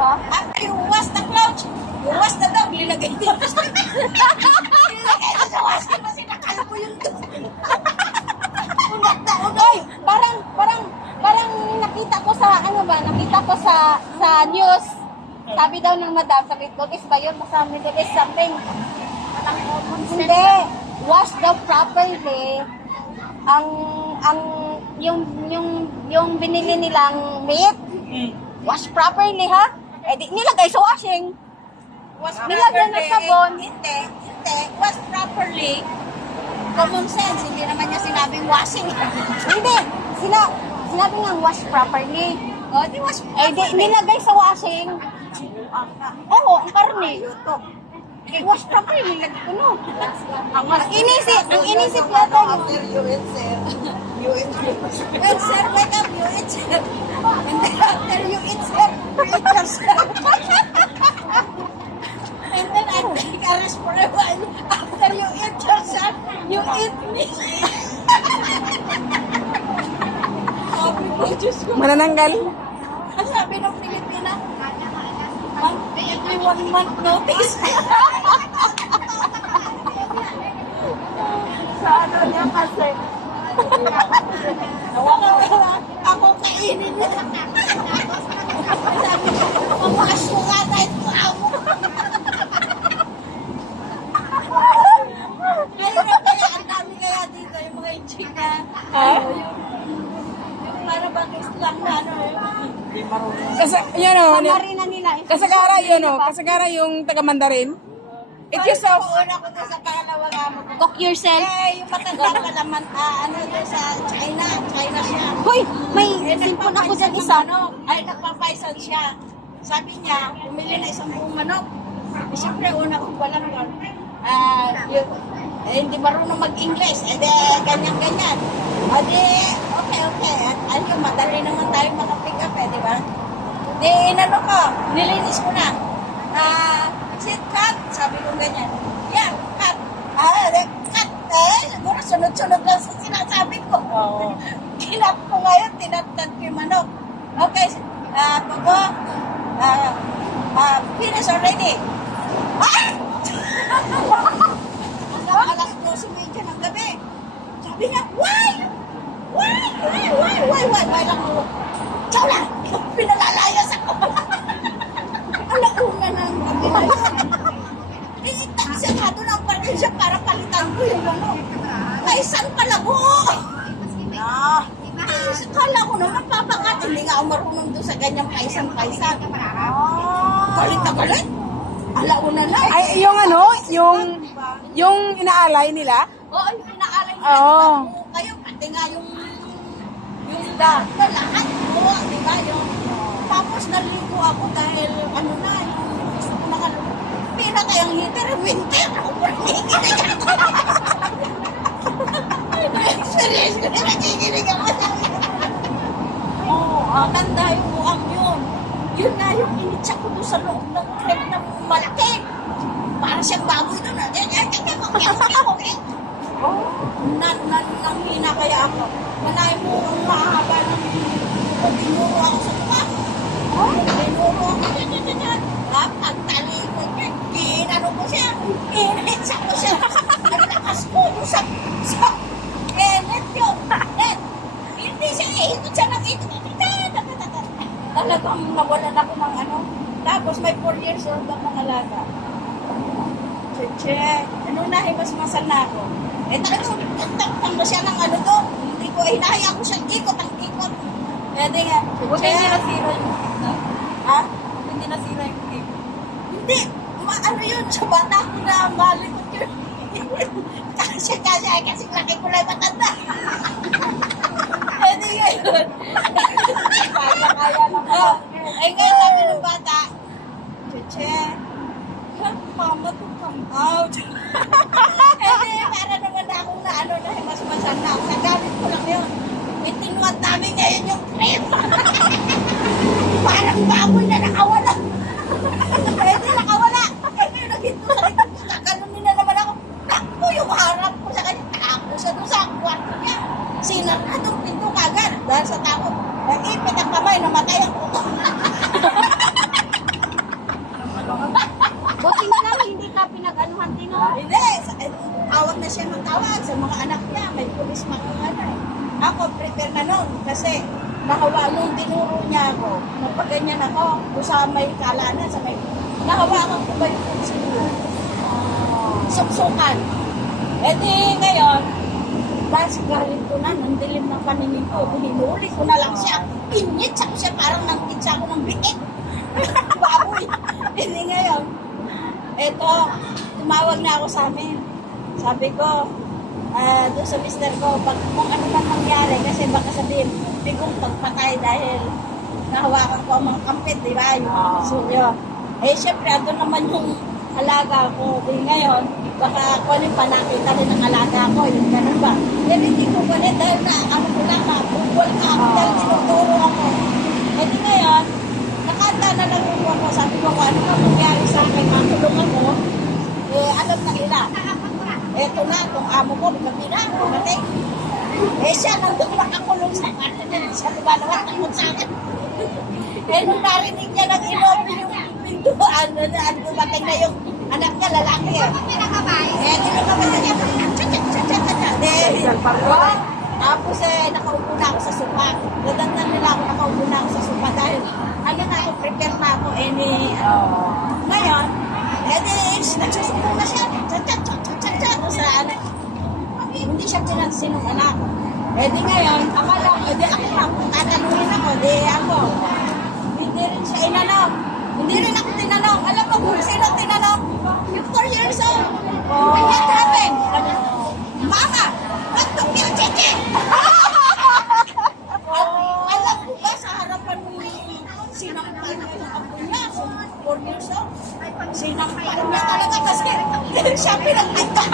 Ha? After you wash the clothes, you wash the dog, nilagay din. Nilagay na sa washing machine, nakala mo yung dog. Unat na Oy, parang nakita ko sa, nakita ko sa news. Sabi daw ng madam, sa Middle East ba yun? Sa Middle East something. Hindi. Wash daw properly. Yung binili nilang meat. Wash properly, ha? Eh, di, nilagay sa washing. wash Nilagyan ng sabon. Hindi. Wash properly. Common sense, hindi naman niya sinabing washing. Hindi. Sinabi nga wash properly. O, di wash Eh, di, nilagay sa washing. Oo, ang karne. Wash properly. Ano? Ang inisip yata yun. Well, sir, wake up, you eat, sir. And then after you eat, sir, you eat yourself. And then I take a rest for a while. After you eat yourself, you eat me. Sabi ko, Diyos ko. Manananggal. Ang sabi ng Pilipina, every 1 month notice. Sa ano niya kasi. Ako kainin niya. Sabi ko, mamas mo nga dahil ko ako. Ngayon na kaya, ang dami kaya dito yung mga enching na, yung para bang Islam na ano Kasi, yun o. Marina nila. Kasagara yun o. Kasagara yung taga-Mandarin. It used to... Una ko doon sa pangalawang amo ko. Cook yourself. Eh, yung matanda pala man, ano doon sa China siya. Hoy, may cellphone ako dyan isa. Ay, nagpapaisan siya. Sabi niya, pumili na isang buong manok. Eh, siyempre, una kong walang yun. Hindi marunong mag-English. Eh, ganyan-ganyan. O, okay. At ayun, madali naman tayo makapick up, di ba? Inano ko, nilinis ko na. Sit, cut. Sabi ko ganyan. Yeah, cut. Cut. Siguro sunod-sunod lang sa sinasabi ko. Kinap ko ngayon, tinatad ko yung manok. Okay, Papa, finish already. Hanggang alas 12:30 ng gabi. Sabi niya, why? Why lang ako? Chow lang! Pinalalayas ako. Alauna ng gabi na yun. Sigado lang pa rin siya para palitan ko yung ano. Kaisan palago! Kala ko naman papakat. Hindi nga ako marunong doon sa ganyang kaisan-kaisan. Galit na galit. Alauna na. Ay, yung ano, yung inaalay nila. Oo, yung pinaaral nila. Oo. Kayo, pati nga yung lahat, oo, di ba? Tapos naligo ako dahil ano na, yung gusto ko na pinakayang heater, winter. Ako pa nakikinig ako. Serious ko na nakikinig ako. Oo, tanda yung buwang yun. Yun nga yung initsa ko doon sa loob ng crib na malaki. Parang siyang baboy doon. Okay. Nanghina kaya ako. Manay mo ang mahaba ng dinuro ako sa mukha. Dinuro ako. Pagtali ko. Ginano ko siya. Initsa ko siya. Ang lakas ko. Sa net yun. Net. Hindi siya ihikot siya ng ito. Talagang nawalan ako ng ano. Tapos may 4 years old akong alaga. Che, ano nahimasmasal na ako. Eh talagang tangga siya ng ano to. Hindi ko, hinahaya ko siya ikot ang ikot. Pwede nga. Huwag hindi nasira yung Ha? hindi nasira yung cake. Hindi. Ano yun? Sa bata ko na malikot yun. Kasi laki ko lang matanda. Pwede nga yun. Kaya lang ako. Eh ngayon sabi ng bata, Che, mama to come out. Eh para naman akong na ano na himasmasan na ako. Nagamit ko lang yun. Itinuwat namin ngayon yung cream. Parang baboy na nakawala. Eh di nakawala. Eh ngayon naghinto sa likod ko. Kakalunin na naman ako. Takbo yung harap ko sa kanya. Takbo siya doon sa kwarto niya. Sinaradong pinto kagad. Dahil sa takot. Nag-ipit ang kamay. Namatay ako. sa mga anak niya, may pulis makakana. Ako, prepare na nun, kasi nahawa nung dinuro niya ako, napaganyan ako, kung sa may kalana, sa may, nahawakan ko ba yung pulis ko? Suksukan. E di ngayon, dahil galing ko na, nang dilim ng paningin ko, hinuli ko na lang siya, init ako siya, parang nangkitsa ako ng biik. Baboy. Hindi ngayon, eto, tumawag na ako sa amin. Sabi ko, doon sa mister ko, kung ano man mangyari, kasi baka sabihin, bigong pagpatay dahil nahawakan ko ang mga kampit, di ba? Yung suryo. Eh, syempre, ando naman yung alaga ko. Di ngayon, baka ko pa nakita rin ang alaga ko, yung ganun ba? Eh, hindi ko ganun dahil na, ano ko lang, bukol ka ako, dahil tinuturo ako. Eh, di ngayon, nakanta na lang yung ako, sabi ko, kung ano ka mangyari sa akin, makulong ako, eh, alam na nila. Eto na, itong amo ko, gabi na, kumating. Eh siya, nandun nakakulong sa akin. Siya lumalawat takot sa akin. Eh nung narinig niya nang inopen yung pintuan, dumating na yung anak niya, lalaki eh. Eh, ginagawa niya, tapos nakaupo na ako sa sopa. Nadandan nila ako, nakaupo na ako sa sopa dahil ano na ako, prepare na ako. Ngayon, nagsusupo na siya. Sa ano, hindi siya pinansin ng anak. Eh di ngayon, akala ko, di ako lang, kung tatanungin ako, di ako. Hindi rin siya inanong. Hindi rin ako tinanong. Alam mo kung sino tinanong? Yung 4 years old. What happened? Mama, ba't itong kilcheche? Alam ko ba sa harapan mo sinampal niya yung apo niya, 4 years old? Sinampal niya talaga kasi siya pinagpita.